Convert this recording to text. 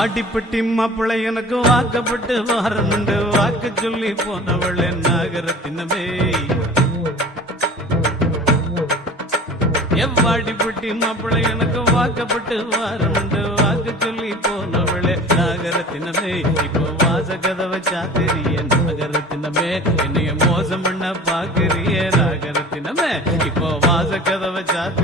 வாடிப்பட்டி மாப்பிள்ளை எனக்கு வாக்கப்பட்டு வாரமுண்டு வாக்கு சொல்லி போனவள் நாகரத்தினமே எவ்வாடிப்பட்டி மாப்பிள்ளை எனக்கு வாக்கப்பட்டு வாரமுண்டு வாக்கு சொல்லி போனவளே நாகரத்தினமே இப்போ வாச கதவை சாத்திரிய நாகரத்தினமே என்னைய மோசம் பண்ண பாக்குறிய நாகரத்தினமே இப்போ வாச கதவை சாத்தி